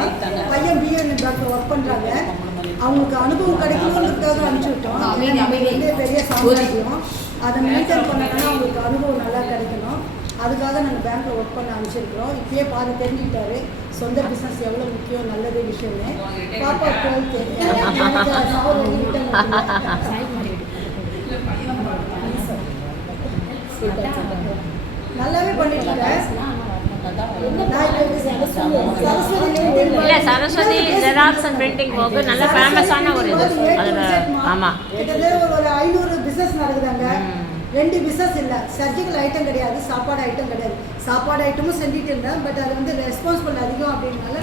தான். பையன் PN doctor work பண்ணுறாங்க. அவங்களுக்கு அனுபவம் கிடைக்கணுன்றதுக்காக அனுப்பிச்சி விட்டோம். வந்து பெரிய சாம்ராஜ்யம் அதை மெயின்டைன் பண்ணணும்னா அவங்களுக்கு அனுபவம் நல்லா கிடைக்கணும். அதுக்காக நாங்கள் பேங்க்கில் ஒர்க் பண்ண அனுப்பிச்சிருக்கிறோம். இப்பயே பாதி தெரிஞ்சுக்கிட்டாரு சொந்த பிஸ்னஸ் எவ்வளோ முக்கியம், நல்லது விஷயம்னு. பாப்பா 12th நல்லாவே பண்ணிட்டு இருக்கேன். இல்லை சரஸ்வதி ஜெராக்ஸ் அண்ட் பிரிண்டிங் போக்கு நல்ல ஃபேமஸான ஒரு இது அதில். ஆமாம், கிட்டத்தட்ட ஒரு 500 பிஸ்னஸ் நடக்குதாங்க. 2 பிஸ்னஸ் இல்லை, சர்ஜிக்கல் ஐட்டம் கிடையாது, சாப்பாடு ஐட்டம் கிடையாது. சாப்பாடு ஐட்டமும் செஞ்சுட்டு இருந்தேன், பட் அது வந்து ரெஸ்பான்சிபிள் அதிகம் அப்படின்னால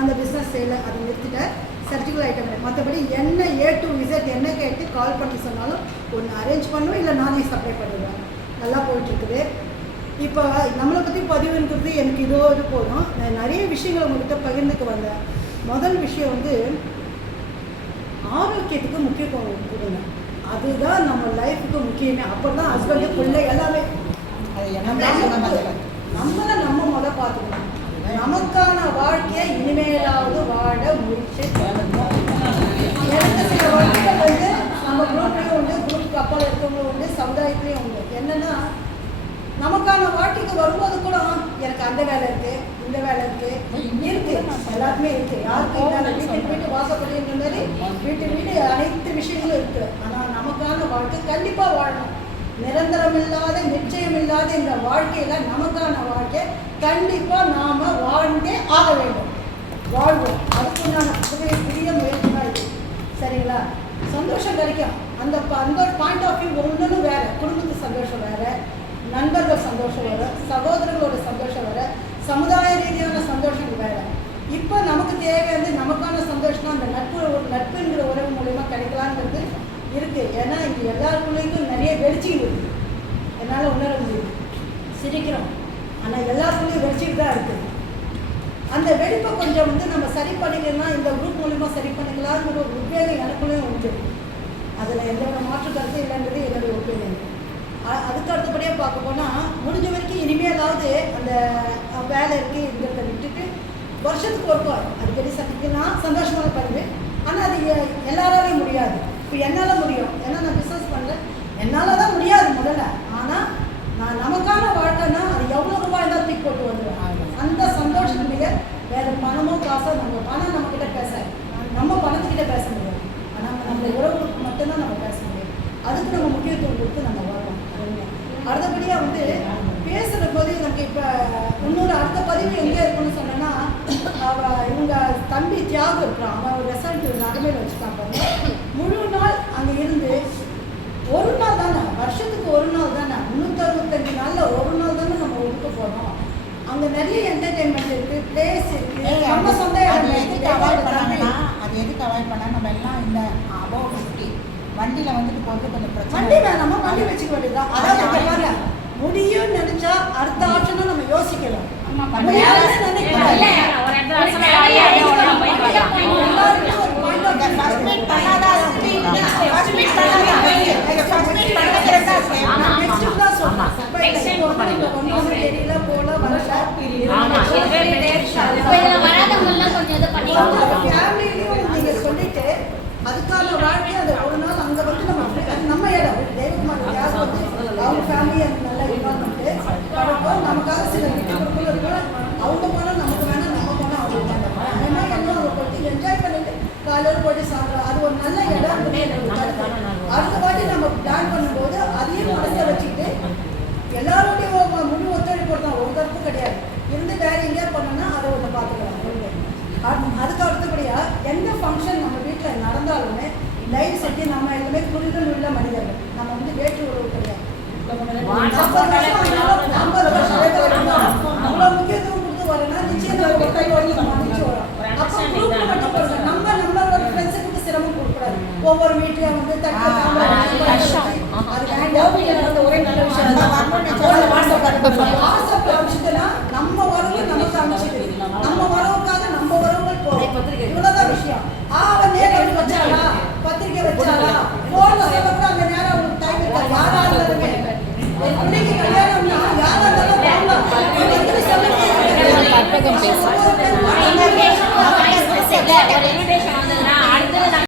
அந்த பிஸ்னஸ் செய்யலை, அதை நிறுத்திட்டேன். சர்ஜிக்கல் ஐட்டம் கிடையாது. மற்றபடி என்ன A to Z என்ன கேட்டு கால் பண்ணி சொன்னாலும் ஒன்று அரேஞ்ச் பண்ணுவேன், இல்லை நானே சப்ளை பண்ணிடுவேன். நல்லா போயிட்டுருக்குது. இப்போ நம்மளை பற்றி பதிவுன்றது எனக்கு இது போதும். நான் நிறைய விஷயங்களை உங்கள்கிட்ட பகிர்ந்துக்கு வந்தேன். முதல் விஷயம் வந்து ஆரோக்கியத்துக்கு முக்கியத்துவம் கொடுங்க. அதுதான் நம்ம லைஃபுக்கு முக்கியமே. அப்போ தான் ஹஸ்பண்டு பிள்ளை எல்லாமே நம்மளை நம்ம முதல் பார்த்துக்கணும். நமக்கான வாழ்க்கையை இனிமேலாவது வாழ முயற்சி பண்ணணும். எனக்கு சில வாழ்க்கைகள் வந்து நம்ம குரூப்லேயும் உண்டு, குரூப்புக்கு அப்பால் இருக்கவங்களும் உண்டு, சமுதாயத்துலேயும் உண்டு. என்னென்னா நமக்கான வாழ்க்கைக்கு வரும்போது கூட எனக்கு அந்த வேலை இருக்குது, இந்த வேலை இருக்குது, எல்லாருமே இருக்குது. யாருக்கு இல்லாத வீட்டுக்கு வீட்டு வாசப்படின்ற மாதிரி வீட்டு அனைத்து விஷயங்களும் இருக்குது. ஆனால் நமக்கான வாழ்க்கை கண்டிப்பாக வாழணும். நிரந்தரம் இல்லாத நிச்சயம் இல்லாத இந்த வாழ்க்கையில் நமக்கான வாழ்க்கை கண்டிப்பாக நாம் வாழ்ந்தே ஆக வேண்டும். வாழ்வோம். அதுக்கு நான் புதிய முயற்சி தான் இது. சரிங்களா? சந்தோஷம் கிடைக்கும். அந்த பாயிண்ட் ஆஃப் வியூ ஒன்றுன்னு வேறு. குடும்பத்து சந்தோஷம் வேறு, நண்பர்கள் சந்தோஷம் வர, சகோதரர்களோட சந்தோஷம் வர, சமுதாய ரீதியான சந்தோஷம் வேறு. இப்போ நமக்கு தேவையானது நமக்கான சந்தோஷம் அந்த நட்புங்கிற உறவு மூலயமா கிடைக்கலாங்கிறது இருக்குது. ஏன்னா இங்கே எல்லாருக்குள்ளேயும் நிறைய வெளிச்சிகள் இருக்குது. என்னால் உணர முடியுது. சிரிக்கிறோம், ஆனால் எல்லாருக்குள்ளேயும் வெளிச்சிட்டு தான் இருக்குது. அந்த வெடிப்பை கொஞ்சம் வந்து நம்ம சரி பண்ணிக்கணும்னா இந்த குரூப் மூலமா சரி பண்ணிக்கலாங்கிற ஒரு உத்வேகம் எனக்குள்ளேயும் உண்டு. அதில் எந்த ஒரு மாற்று கருத்து இல்லைன்றது என்னுடைய ஒப்பீனியன். அதுக்கு அடுத்தபடியாக பார்க்க போனால் முடிஞ்ச வரைக்கும் இனிமேலாவது அந்த வேலை இருக்குது இருக்கிறத விட்டுட்டு வருஷத்துக்கு ஒருக்கா அடிக்கடி சந்திக்கலாம், சந்தோஷமாக பண்ணுவேன். ஆனால் அது எல்லாராலையும் முடியாது. இப்போ என்னால் முடியும், ஏன்னா நான் பிஸ்னஸ் பண்ணுறேன். என்னால் தான் முடியாது முதல்ல. ஆனால் நான் நமக்கான வாழ்க்கைன்னா அது எவ்வளோ ரூபாய் இருந்தாலும் தூக்கி போட்டு வந்துடுவேன். அந்த சந்தோஷத்துக்கு வேறு பணமோ காசோ நம்ம பணம் நம்மக்கிட்ட பேசாது, நம்ம பணத்துக்கிட்ட பேச முடியாது. ஆனால் நம்ம உறவுகளுக்கு மட்டும்தான் நம்ம பேச முடியும். அதுக்கு நம்ம முக்கியத்துவம் கொடுத்து நம்ம வரோம். அடுத்தபடியாக வந்து பேசுகிற போது எனக்கு இப்போ இன்னொரு அடுத்த பதிவு எங்கே இருக்குன்னு சொன்னேன்னா, இவங்க தம்பி தியாகம் இருக்கிறான். அவன் ஒரு ரெசார்ட் நடைமையில் வச்சுருக்காங்க. முழு நாள் அங்கே இருந்து ஒரு நாள் தானே, வருஷத்துக்கு ஒரு நாள் தானே, 365 நாளில் ஒரு நாள் தானே நம்ம ஒதுக்க போகிறோம். அங்கே நிறைய என்டர்டெயின்மெண்ட் இருக்குது, பிளேஸ் இருக்குது. நம்ம சொந்த அது எதுக்கு அவாய்ட் பண்ணால் நம்ம எல்லாம் இந்த அபோவ் 50 வண்டியில் வந்துட்டு போகிறது கொஞ்சம் பிரச்சனை. வண்டி வேணாமா, வண்டி வச்சுக்க வேண்டியதுதான். அதாவது முடியும்னு நினைச்சா அடுத்த ஆப்ஷனும் நம்ம யோசிக்கலாம். சொல்லிட்டு அதுக்கான வாழ்க்கை அதை ஒரு நாள் அங்கே வந்து நம்ம இடம் தெய்வகுமார் யார் வந்து அவங்க ஃபேமிலி அந்த நல்ல இன்வால்மெண்ட்டு பழக்கம். நமக்காக சில வீட்டுக்குள்ள இருக்கிற அவங்க போனால் நமக்கு வேணால், நம்ம போனால் அவங்க வேண்டாம். அந்த மாதிரி எல்லாம் அவங்க போட்டு என்ஜாய் பண்ணிட்டு காலையில் போட்டு சாப்பிட்றோம். அது ஒரு நல்ல இடம். அடுத்த வாட்டி நம்ம பிளான் பண்ணும்போது அதையும் மனசில் வச்சுக்கிட்டு எல்லாருடைய முழு ஒத்துழைப்பு தான், ஒரு தரப்பு கிடையாது. இருந்து வேறு எங்கேயா பண்ணோன்னா அதை ஒன்று பார்த்துக்கலாம். அதுக்கு அடுத்தபடியாக எந்த ஃபங்க்ஷன் நம்ம வீட்டில் நடந்தாலுமே லைவ் செஞ்சு நம்ம எல்லாமே புரிதல் உள்ள மனிதர்கள். நம்ம வந்து வேற்று உறவு கிடையாது. 50 வருஷம் அவ்வளோ முக்கியத்துவம் கொடுத்து வரேன்னா நிச்சயம் நம்ம மன்னிச்சு வரோம். அப்போ குரூப் மட்டும் போடுங்க. நம்மளோட ஃப்ரெண்ட்ஸுக்கு சிரமம் கொடுக்கூடாது. ஒவ்வொரு வீட்லையும் வந்து தட்டு அது வேண்டாம். ஒரே நல்ல விஷயம் வாட்ஸ்அப் அனுப்பிச்சுன்னா நம்ம வரவு நமக்கு அனுப்பிச்சிது. நம்ம வரவுக்காக நம்ம வரவுகள் போகிறோம். இவ்வளோதான் விஷயம். அவன் நேரம் வச்சாலா, பத்திரிக்கை வச்சாலா, போன கூட அந்த நேரம் அவங்களுக்கு டைம் இருக்காது. யாரா இருந்தாலுமே இன்னைக்கு கல்யாணம்னா யாரா இருந்தாலும் ஒரு இன்விடேஷன் வந்ததுன்னா